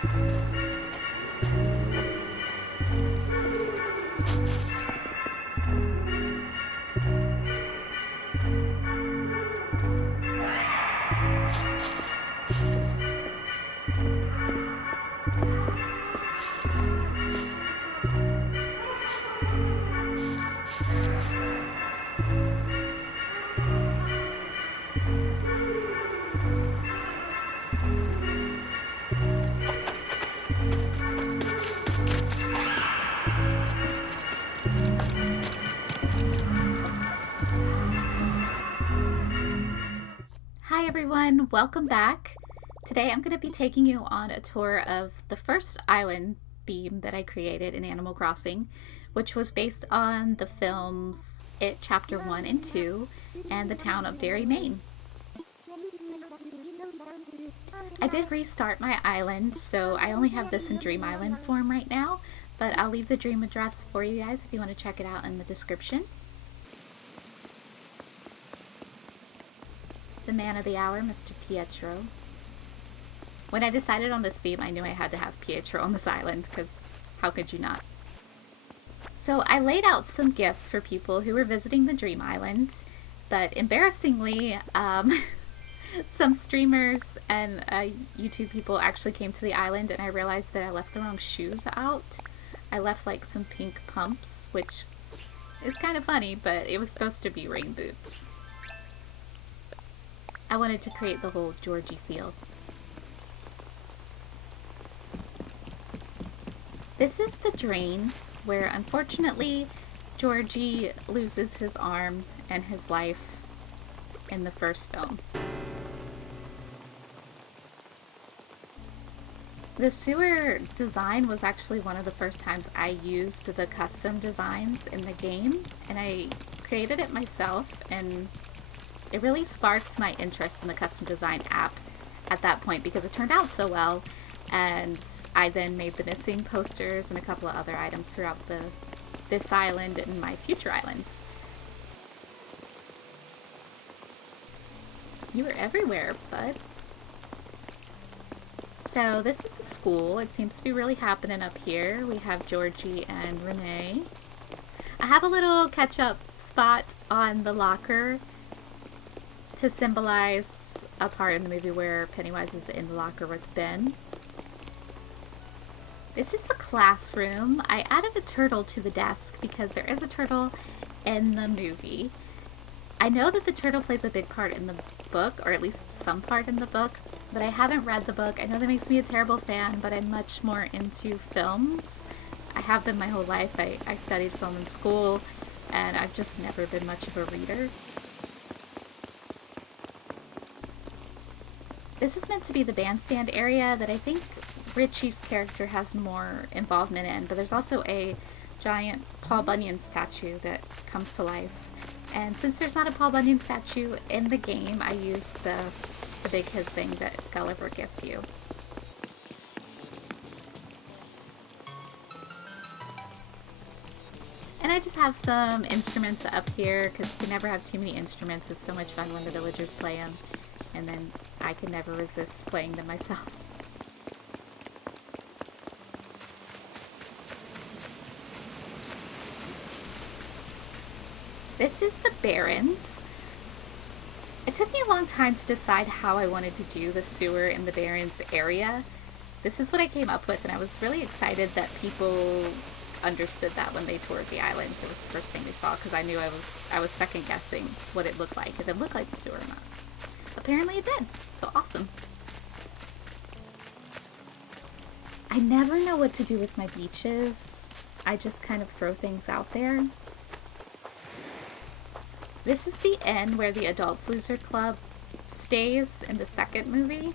Hi everyone, welcome back. Today I'm going to be taking you on a tour of the first island theme that I created in Animal Crossing, which was based on the films It Chapter 1 and 2 and the town of Derry, Maine. I did restart my island, so I only have this in Dream Island form right now, but I'll leave the dream address for you guys if you want to check it out in the description. The man of the hour, Mr. Pietro. When I decided on this theme, I knew I had to have Pietro on this island, because how could you not? So I laid out some gifts for people who were visiting the Dream Island, but embarrassingly, some streamers and YouTube people actually came to the island, and I realized that I left the wrong shoes out. I left like some pink pumps, which is kind of funny, but it was supposed to be rain boots. I wanted to create the whole Georgie feel. This is the drain where unfortunately Georgie loses his arm and his life in the first film. The sewer design was actually one of the first times I used the custom designs in the game, and I created it myself, and it really sparked my interest in the custom design app at that point because it turned out so well, and I then made the missing posters and a couple of other items throughout this island and my future islands. You were everywhere, bud. So this is the school. It seems to be really happening up here. We have Georgie and Renee. I have a little catch-up spot on the locker to symbolize a part in the movie where Pennywise is in the locker with Ben. This is the classroom. I added a turtle to the desk because there is a turtle in the movie. I know that the turtle plays a big part in the book, or at least some part in the book, but I haven't read the book. I know that makes me a terrible fan, but I'm much more into films. I have been my whole life. I studied film in school, and I've just never been much of a reader. This is meant to be the bandstand area that I think Richie's character has more involvement in, but there's also a giant Paul Bunyan statue that comes to life. And since there's not a Paul Bunyan statue in the game, I used the big kid thing that Gulliver gives you. And I just have some instruments up here, because you can never have too many instruments. It's so much fun when the villagers play them. And then I can never resist playing them myself. This is the Barrens. It took me a long time to decide how I wanted to do the sewer in the Barrens area. This is what I came up with, and I was really excited that people understood that when they toured the island. It was the first thing they saw, because I knew I was second guessing what it looked like, if it looked like the sewer or not. Apparently it did, so awesome. I never know what to do with my beaches. I just kind of throw things out there. This is the inn where the Adults Loser Club stays in the second movie.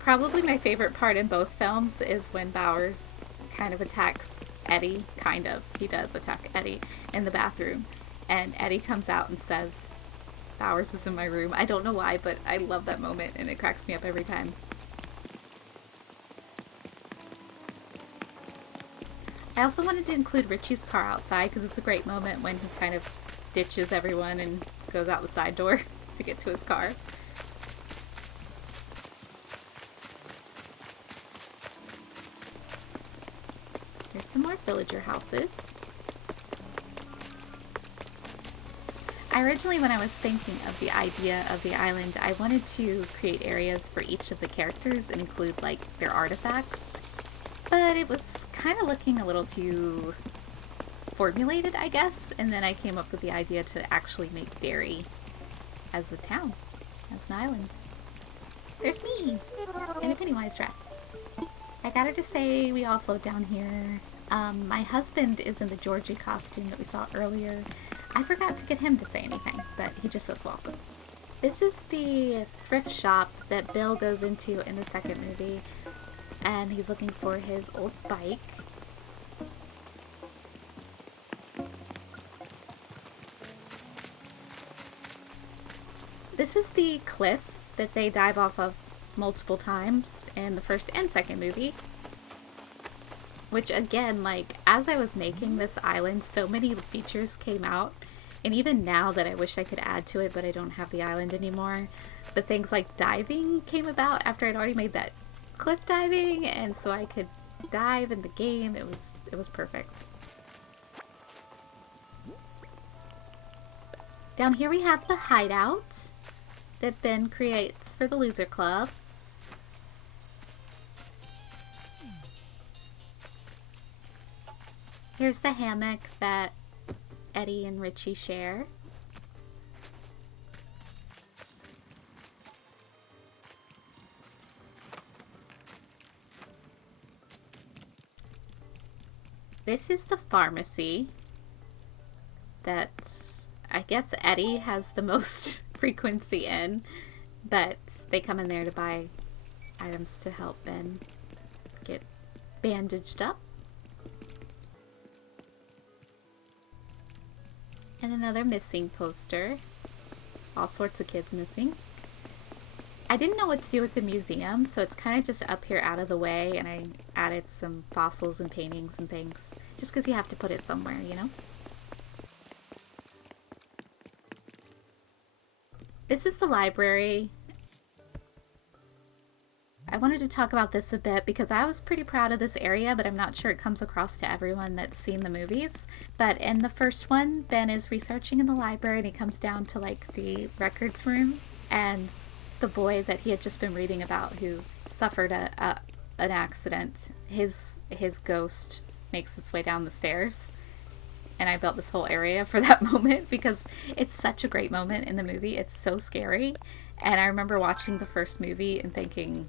Probably my favorite part in both films is when Bowers kind of attacks Eddie. Kind of. He does attack Eddie in the bathroom. And Eddie comes out and says, "Bowers is in my room." I don't know why, but I love that moment and it cracks me up every time. I also wanted to include Richie's car outside because it's a great moment when he kind of ditches everyone and goes out the side door to get to his car. some more villager houses. I originally, when I was thinking of the idea of the island, I wanted to create areas for each of the characters and include, like, their artifacts. But it was kind of looking a little too formulated, I guess. And then I came up with the idea to actually make Derry as a town, as an island. There's me! In a Pennywise dress. I got her to say we all float down here. My husband is in the Georgie costume that we saw earlier. I forgot to get him to say anything, but he just says welcome. This is the thrift shop that Bill goes into in the second movie, and he's looking for his old bike. This is the cliff that they dive off of multiple times in the first and second movie. Which again, like, as I was making this island, so many features came out. And even now that I wish I could add to it, but I don't have the island anymore. But things like diving came about after I'd already made that cliff diving, and so I could dive in the game. It was perfect. Down here we have the hideout that Ben creates for the Loser Club. Here's the hammock that Eddie and Richie share. This is the pharmacy that I guess Eddie has the most frequency in, but they come in there to buy items to help Ben get bandaged up. And another missing poster. All sorts of kids missing. I didn't know what to do with the museum, so it's kind of just up here out of the way, and I added some fossils and paintings and things. Just because you have to put it somewhere, you know? This is the library. I wanted to talk about this a bit because I was pretty proud of this area, but I'm not sure it comes across to everyone that's seen the movies. But in the first one, Ben is researching in the library and he comes down to like the records room, and the boy that he had just been reading about who suffered an accident, his ghost makes its way down the stairs. And I built this whole area for that moment because it's such a great moment in the movie. It's so scary. And I remember watching the first movie and thinking,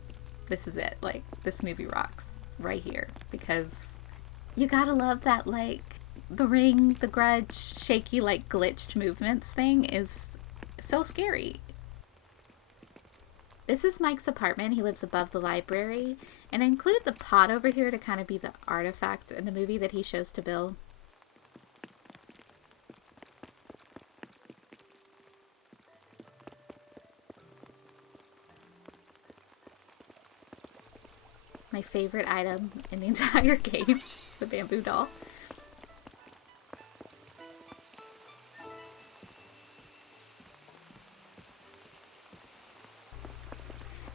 this is it. Like, this movie rocks right here. Because you gotta love that, like, The Ring, The Grudge, shaky, like, glitched movements thing is so scary. This is Mike's apartment. He lives above the library. And I included the pot over here to kind of be the artifact in the movie that he shows to Bill. My favorite item in the entire game, the bamboo doll.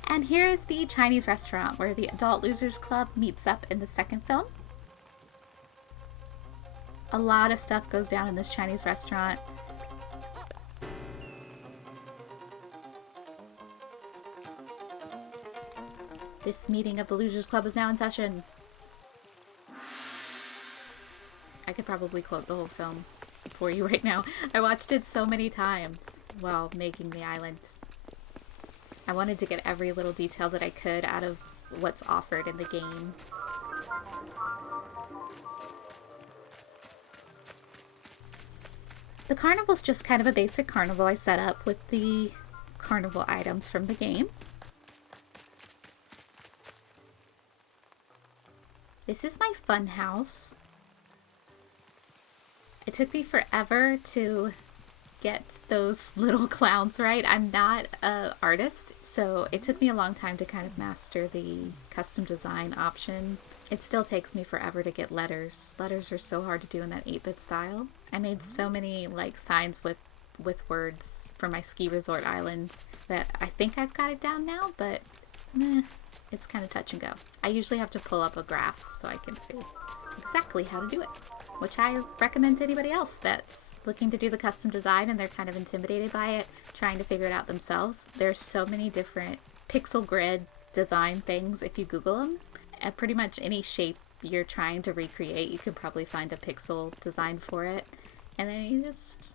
And here is the Chinese restaurant where the Adult Losers Club meets up in the second film. A lot of stuff goes down in this Chinese restaurant. This meeting of the Losers Club is now in session. I could probably quote the whole film for you right now. I watched it so many times while making the island. I wanted to get every little detail that I could out of what's offered in the game. The carnival's just kind of a basic carnival I set up with the carnival items from the game. This is my fun house. It took me forever to get those little clowns right. I'm not an artist, so it took me a long time to kind of master the custom design option. It still takes me forever to get letters. Letters are so hard to do in that 8-bit style. I made so many like signs with words for my ski resort island that I think I've got it down now, but it's kind of touch and go. I usually have to pull up a graph so I can see. exactly how to do it, which I recommend to anybody else that's looking to do the custom design and they're kind of intimidated by it, trying to figure it out themselves. There's so many different pixel grid design things if you Google them, and pretty much any shape you're trying to recreate, you could probably find a pixel design for it, and then you just,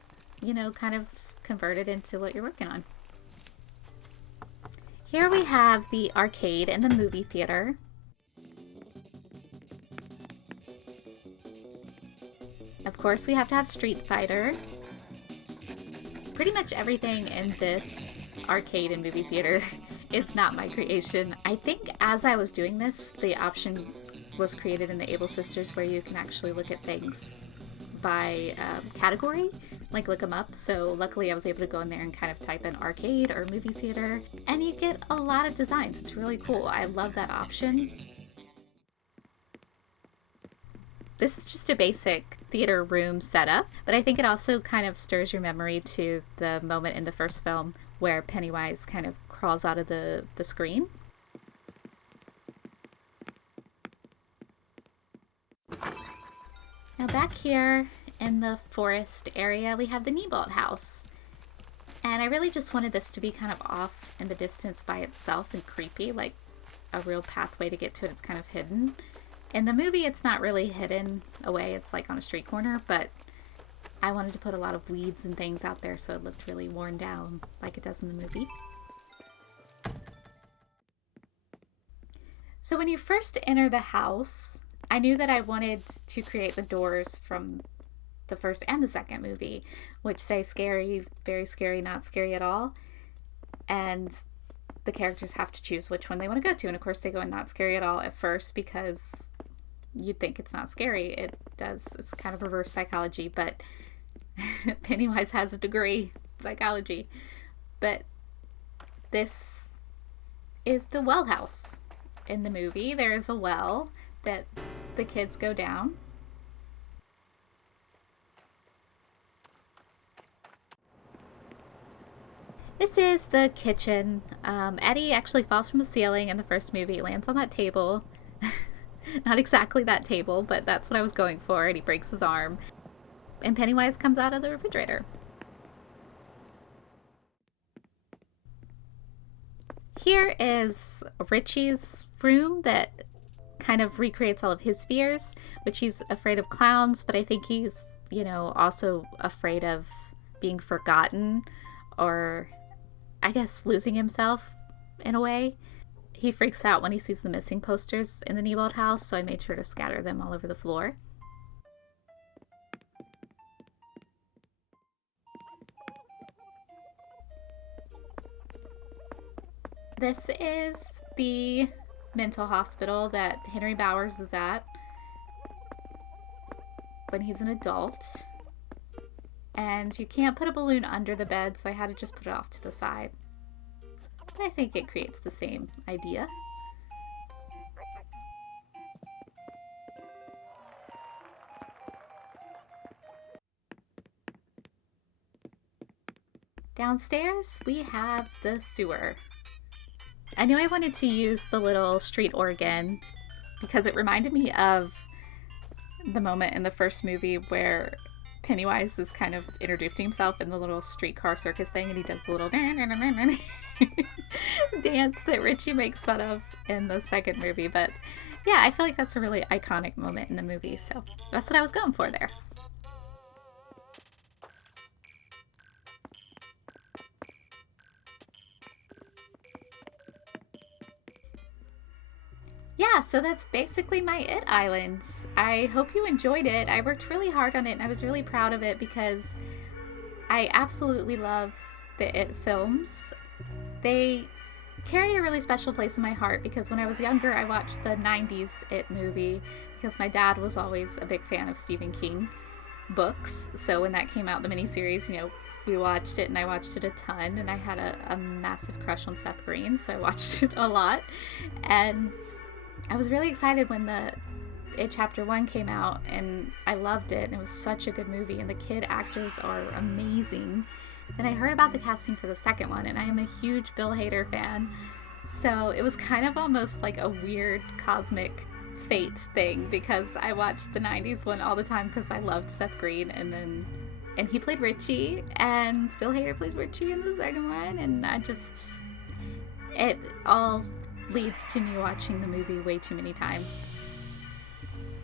kind of convert it into what you're working on. Here we have the arcade and the movie theater. Of course, we have to have Street Fighter. Pretty much everything in this arcade and movie theater is not my creation. I think as I was doing this, the option was created in the Able Sisters where you can actually look at things by category, like look them up. So luckily I was able to go in there and kind of type in arcade or movie theater, and you get a lot of designs. It's really cool. I love that option. This is just a basic theater room setup, but I think it also kind of stirs your memory to the moment in the first film where Pennywise kind of crawls out of the screen. Now back here in the forest area, we have the Neibolt house. And I really just wanted this to be kind of off in the distance by itself and creepy, like a real pathway to get to it. It's kind of hidden. In the movie, it's not really hidden away. It's like on a street corner, but I wanted to put a lot of weeds and things out there so it looked really worn down like it does in the movie. So when you first enter the house, I knew that I wanted to create the doors from the first and the second movie, which say scary, very scary, not scary at all. And the characters have to choose which one they want to go to. And of course they go in not scary at all at first because you'd think it's not scary. It does. It's kind of reverse psychology, but Pennywise has a degree in psychology. But this is the well house. In the movie, there is a well that the kids go down. This is the kitchen. Eddie actually falls from the ceiling in the first movie, lands on that table. Not exactly that table, but that's what I was going for, and he breaks his arm. And Pennywise comes out of the refrigerator. Here is Richie's room that kind of recreates all of his fears, which he's afraid of clowns, but I think he's, also afraid of being forgotten or, I guess, losing himself in a way. He freaks out when he sees the missing posters in the Neibolt house, so I made sure to scatter them all over the floor. This is the mental hospital that Henry Bowers is at when he's an adult. And you can't put a balloon under the bed, so I had to just put it off to the side. But I think it creates the same idea. Downstairs, we have the sewer. I knew I wanted to use the little street organ because it reminded me of the moment in the first movie where Pennywise is kind of introducing himself in the little streetcar circus thing, and he does the little dance that Richie makes fun of in the second movie. But yeah, I feel like that's a really iconic moment in the movie, so that's what I was going for there. Yeah, so that's basically my It Island. I hope you enjoyed it. I worked really hard on it, and I was really proud of it because I absolutely love the It films. They carry a really special place in my heart because when I was younger, I watched the 90s It movie because my dad was always a big fan of Stephen King books. So when that came out, the miniseries, we watched it, and I watched it a ton, and I had a massive crush on Seth Green, so I watched it a lot. And I was really excited when the It Chapter 1 came out, and I loved it, and it was such a good movie, and the kid actors are amazing. Then I heard about the casting for the second one, and I am a huge Bill Hader fan, so it was kind of almost like a weird cosmic fate thing because I watched the 90s one all the time because I loved Seth Green, and he played Richie, and Bill Hader plays Richie in the second one, and it all leads to me watching the movie way too many times.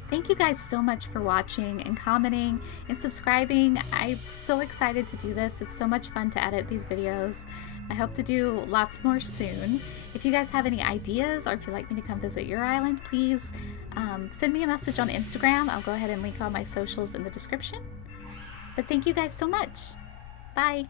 Thank you guys so much for watching and commenting and subscribing. I'm so excited to do this. It's so much fun to edit these videos. I hope to do lots more soon. If you guys have any ideas or if you'd like me to come visit your island, please send me a message on Instagram. I'll go ahead and link all my socials in the description. But thank you guys so much. Bye.